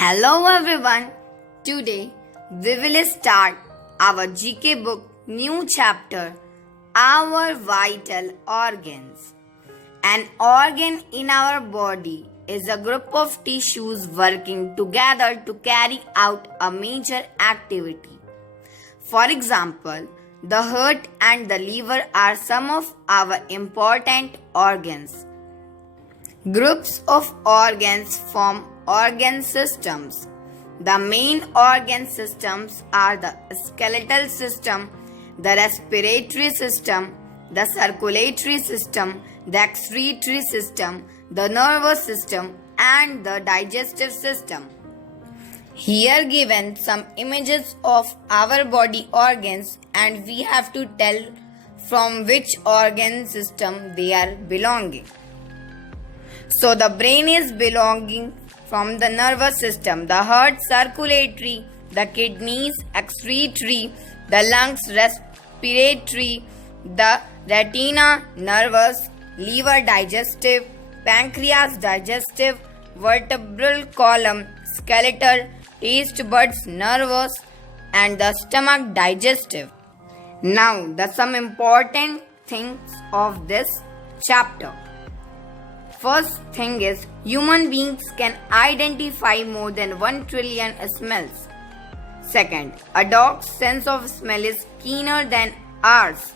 Hello everyone. Today we will start our GK book new chapter Our Vital Organs. An organ in our body is a group of tissues working together to carry out a major activity. For example, the heart and the liver are some of our important organs. Groups of organs form organ systems. The main organ systems are the skeletal system, the respiratory system, the circulatory system, the excretory system, the nervous system, and the digestive system. Here given some images of our body organs, and we have to tell from which organ system they are belonging. So the brain is belonging from the nervous system, the heart circulatory, the kidneys excretory, the lungs respiratory, the retina nervous, liver digestive, pancreas digestive, vertebral column skeletal, taste buds nervous, and the stomach digestive. Now some important things of this chapter. First thing is, human beings can identify more than 1 trillion smells. Second, a dog's sense of smell is keener than ours.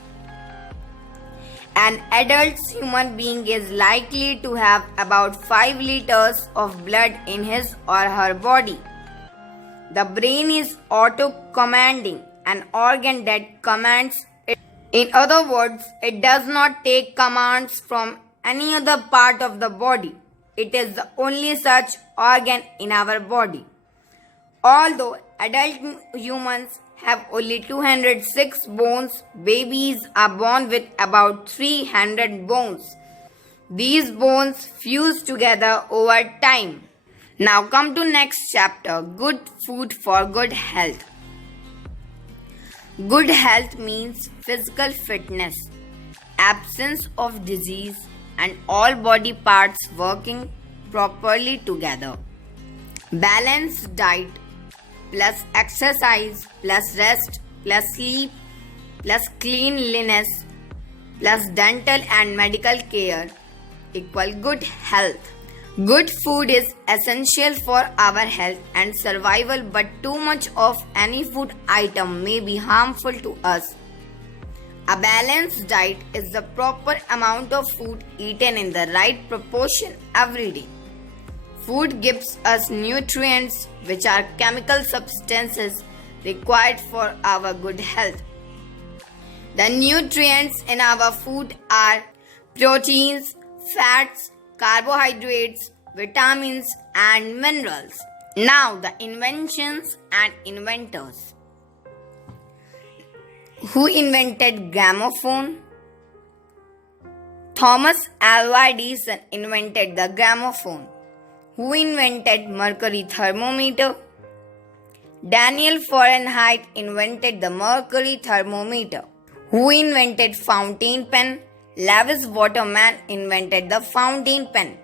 An adult human being is likely to have about 5 liters of blood in his or her body. The brain is auto-commanding, an organ that commands it. In other words, it does not take commands from any other part of the body. It is the only such organ in our body. Although adult humans have only 206 bones, babies are born with about 300 bones. These bones fuse together over time. Now come to next chapter, good food for good health. Good health means physical fitness, absence of disease, and all body parts working properly together. Balanced diet plus exercise plus rest plus sleep plus cleanliness plus dental and medical care equal good health. Good food is essential for our health and survival, but too much of any food item may be harmful to us. A balanced diet is the proper amount of food eaten in the right proportion every day. Food gives us nutrients, which are chemical substances required for our good health. The nutrients in our food are proteins, fats, carbohydrates, vitamins, and minerals. Now the inventions and inventors. Who invented gramophone? Thomas Alva Edison invented the gramophone. Who invented mercury thermometer? Daniel Fahrenheit invented the mercury thermometer. Who invented fountain pen? Lewis Waterman invented the fountain pen.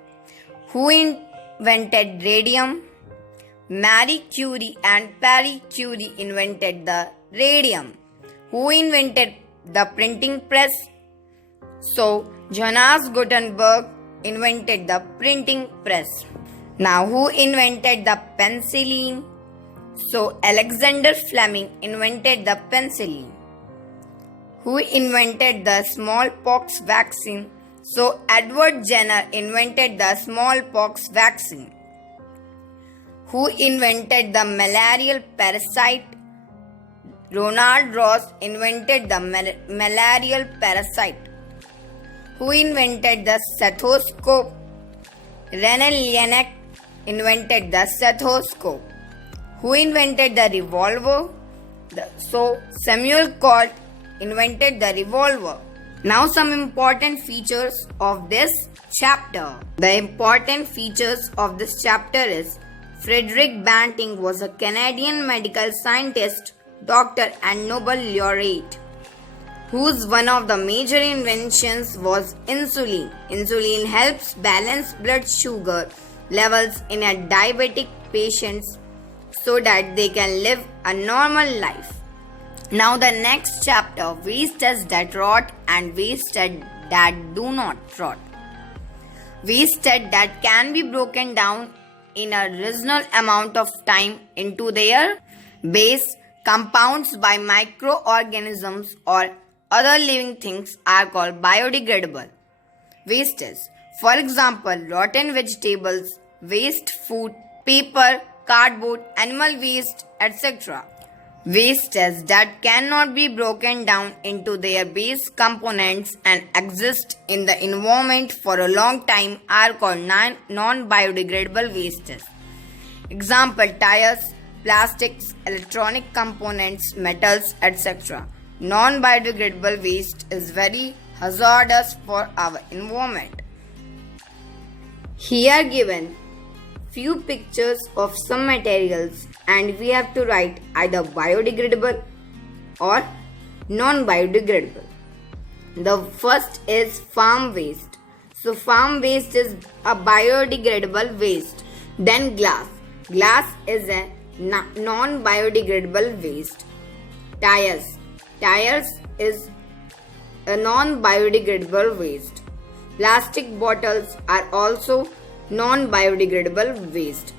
Who invented radium? Marie Curie and Pierre Curie invented the radium. Who invented the printing press? So, Johannes Gutenberg invented the printing press. Now, who invented the penicillin? So, Alexander Fleming invented the penicillin. Who invented the smallpox vaccine? So, Edward Jenner invented the smallpox vaccine. Who invented the malarial parasite? Ronald Ross invented the malarial parasite. Who invented the stethoscope? René Laennec invented the stethoscope. Who invented the revolver? So Samuel Colt invented the revolver. Now some important features of this chapter. The important features of this chapter is Frederick Banting was a Canadian medical scientist, doctor and Nobel laureate, whose one of the major inventions was insulin. Insulin helps balance blood sugar levels in a diabetic patients so that they can live a normal life. Now the next chapter, wastes that rot and wasted that do not rot. Wasted that can be broken down in a reasonable amount of time into their base compounds by microorganisms or other living things are called biodegradable wastes. For example, rotten vegetables, waste food, paper, cardboard, animal waste, etc. Wastes that cannot be broken down into their base components and exist in the environment for a long time are called non-biodegradable wastes. Example, tires, plastics, electronic components, metals, etc. Non-biodegradable waste is very hazardous for our environment. Here given few pictures of some materials and we have to write either biodegradable or non-biodegradable. The first is farm waste. So farm waste is a biodegradable waste. Then glass. Glass is a non-biodegradable waste. Tires. Tires is a non-biodegradable waste. Plastic bottles are also non-biodegradable waste.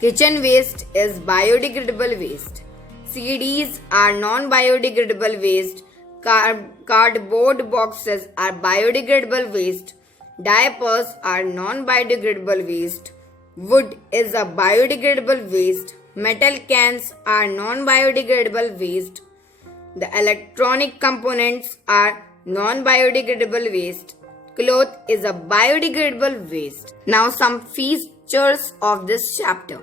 Kitchen waste is biodegradable waste. CDs are non-biodegradable waste. Cardboard boxes are biodegradable waste. Diapers are non-biodegradable waste. Wood is a biodegradable waste. Metal cans are non-biodegradable waste. The electronic components are non-biodegradable waste. Cloth is a biodegradable waste. Now some features of this chapter.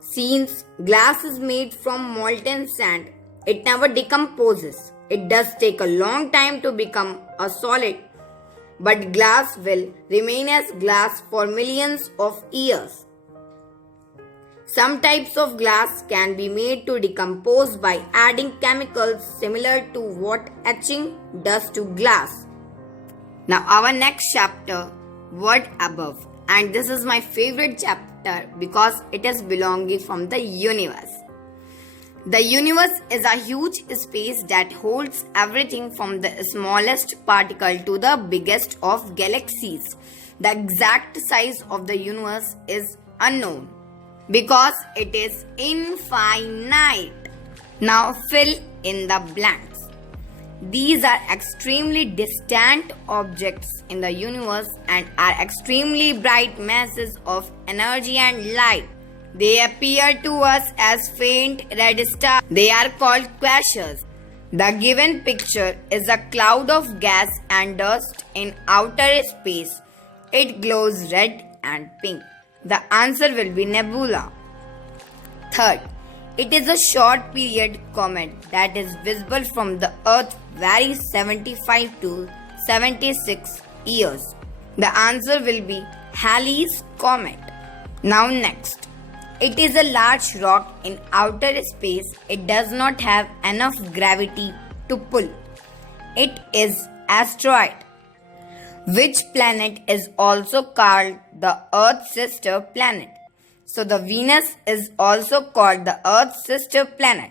Since glass is made from molten sand, it never decomposes. It does take a long time to become a solid, but glass will remain as glass for millions of years. Some types of glass can be made to decompose by adding chemicals similar to what etching does to glass. Now our next chapter, word above, and this is my favorite chapter because it is belonging from the universe. The universe is a huge space that holds everything from the smallest particle to the biggest of galaxies. The exact size of the universe is unknown because it is infinite. Now fill in the blanks. These are extremely distant objects in the universe and are extremely bright masses of energy and light. They appear to us as faint red stars. They are called quasars. The given picture is a cloud of gas and dust in outer space. It glows red and pink. The answer will be nebula. Third, it is a short period comet that is visible from the Earth varies 75 to 76 years. The answer will be Halley's Comet. Now next, it is a large rock in outer space. It does not have enough gravity to pull. It is asteroid. Which planet is also called the Earth's sister planet? So the Venus is also called the Earth's sister planet.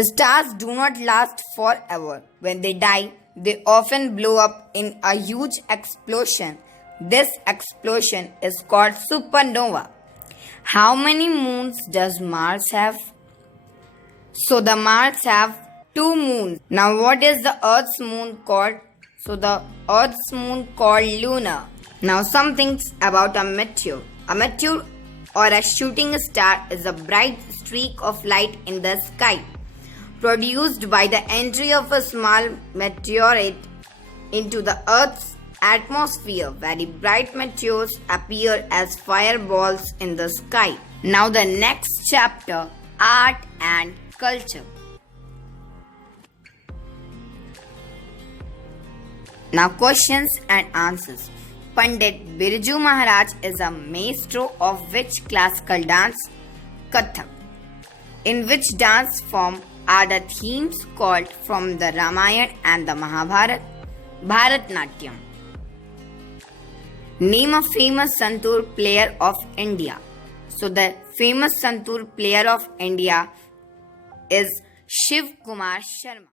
Stars do not last forever. When they die, they often blow up in a huge explosion. This explosion is called supernova. How many moons does Mars have? So the Mars have 2 moons. Now what is the Earth's moon called? So the Earth's moon called Luna. Now some things about a meteor. A meteor or a shooting star is a bright streak of light in the sky, produced by the entry of a small meteorite into the Earth's atmosphere. Very bright meteors appear as fireballs in the sky. Now the next chapter, art and culture. Now questions and answers. Pandit Birju Maharaj is a maestro of which classical dance? Kathak. In which dance form are the themes called from the Ramayana and the Mahabharata? Bharatnatyam. Name a famous santoor player of India. So the famous santoor player of India is Shiv Kumar Sharma.